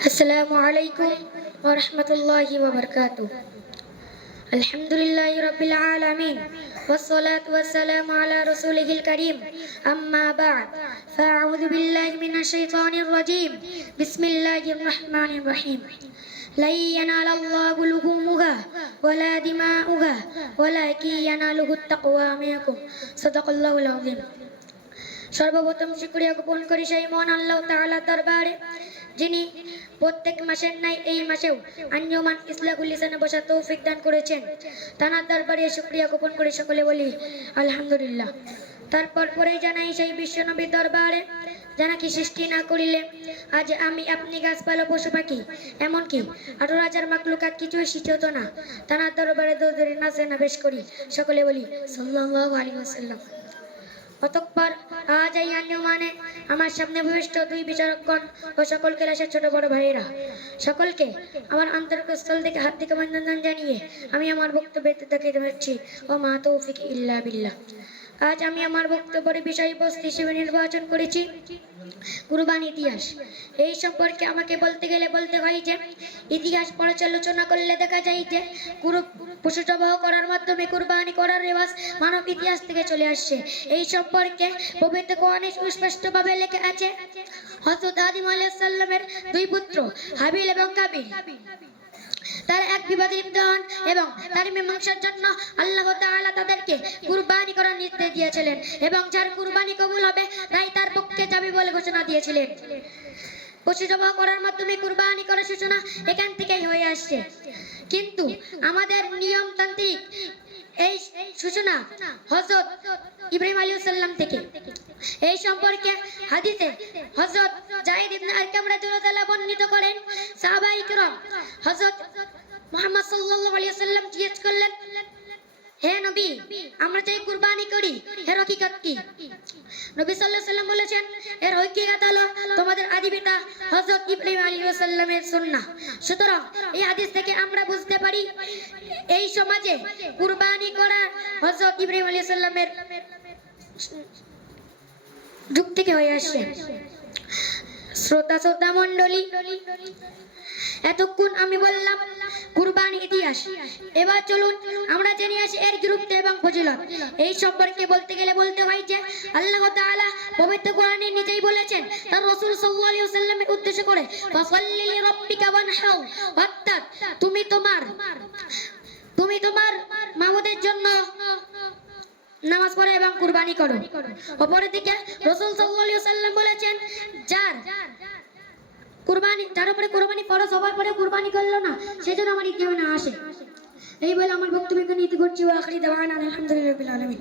السلام عليكم ورحمة الله وبركاته الحمد لله رب العالمين والصلاة والسلام على رسوله الكريم أما بعد فأعوذ بالله من الشيطان الرجيم بسم الله الرحمن الرحيم لن ينال الله لحومها ولا دماؤها ولكن يناله التقوى منكم صدق الله العظيم সর্বপ্রথম শুক্রিয়া জ্ঞাপন করি সেই মহান আল্লাহ তাআলার দরবারে যিনি প্রত্যেক মাসের নাই এই মাসেও আঞ্জমান ইসলাকুল লিসানে বসার তৌফিক দান করেছেন। তানার দরবারে শুক্রিয়া জ্ঞাপন করে সকলে বলি, আলহামদুলিল্লাহ। তারপর পরেই জানাই সেই বিশ্বনবীর দরবারে, জানা কি সৃষ্টি না করিলে আজ আমি আপনি গাছপালা, পশু পাখি, এমনকি আঠারো হাজার মাকলুকাত কিছুই শিখত না। তানার দরবারে দৌড়ে নাচে না বেশ করি সকলে বলি, সাল্লাল্লাহু আলাইহি ওয়াসাল্লাম। অতঃপর আজ এই মানে আমার সামনে ভূমিষ্ঠ দুই বিচারকগণ ও সকল ক্লাসের ছোট বড় ভাইয়েরা, সকলকে আমার অন্তর্কস্থল থেকে হাত থেকে অভিনন্দন জানিয়ে আমি আমার বক্তব্যে দেখাতে পারছি ও মা তৌফিক ইল্লা বিল্লাহ। আজ আমি আমার বক্তব্যের বিষয়বস্তু হিসেবে নির্বাচন করেছি। কুরবান ইতিহাস। এই সম্পর্কে আমাকে বলতে গেলে বলতে হয় যে, ইতিহাস পর্যালোচনা করলে দেখা যায় যে কুরু পশু করার মাধ্যমে কুরবানি করার রেওয়াজ মানব ইতিহাস থেকে চলে আসছে। এই সম্পর্কে পবিত্র কোরআনে সুস্পষ্টভাবে লেখা আছে, হযরত আদম আলাইহিস সালামের দুই পুত্র হাবিল এবং কাবিল। বিবাদে এবং জন্য আল্লাহ তাআলা তাদেরকে কুরবানি করার নির্দেশ দিয়েছিলেন এবং যার কুরবানি কবুল হবে, তাই তার পক্ষে যাবে বলে ঘোষণা দিয়েছিলেন। পশু করার মাধ্যমে কুরবানি করার সূচনা এখান থেকেই হয়ে আসছে। কিন্তু আমাদের নিয়মতান্ত্রিক এই সূচনা হযরত ইব্রাহিম আলাইহিস সালাম থেকে, এই সম্পর্কে হাদিসে হযরত জায়েদ ইবনে আরকাম রাদিয়াল্লাহু বর্ণিত করেন, সাহাবায়ে কিরাম হযরত মুহাম্মদ সাল্লাল্লাহু আলাইহি ওয়াসাল্লাম জিজ্ঞেস করলেন, হে নবী, আমরা যে কুরবানি করি, এর হকিকত কি? নবী সাল্লাল্লাহু সাল্লাম বলেছেন, এর হকিকত হলো তোমাদের আদি পিতা হযরত ইব্রাহিম আলাইহিস সালামের সুন্নাহ। সুতরাং এই হাদিস থেকে আমরা বুঝতে পারি, এই সমাজে কুরবানি করা হযরত ইব্রাহিম আলাইহিস সালামের যুগ থেকে হয়ে আসছে। শ্রোতা শ্রোতা মণ্ডলী এতক্ষণ আমি বললাম কুরবানি ইতিহাস। এবার চলুন, আমরা জেনে আসি এর গুরুত্ব এবং ফজিলত। এই সম্পর্কে বলতে গেলে বলতে হয় যে, আল্লাহ তাআলা পবিত্র কোরআনে নিজেই বলেছেন, তার রাসূল সাল্লাল্লাহু আলাইহি ওয়াসাল্লামের উদ্দেশ্য করে, ফাসাল্লি লিরাব্বিকা ওয়ানহাউ অর্থাৎ তুমি তোমার তুমি তোমার মাবুদের জন্য নামাজ পড়ো এবং কুরবানি করো। অপরের দিকে রাসূল সাল্লাল্লাহু ওয়াসাল্লাম বলেছেন, যার কুরবানি, যার উপরে কুরবানি ফরজ হবার পরে কুরবানি করল না সেজন্য আমার ইতিহাস না আসে। এই বলে আমার বক্তব্য নিতে করছি। ও আখরি দেওয়ান আলহামদুলিল্লাহ আলমিন।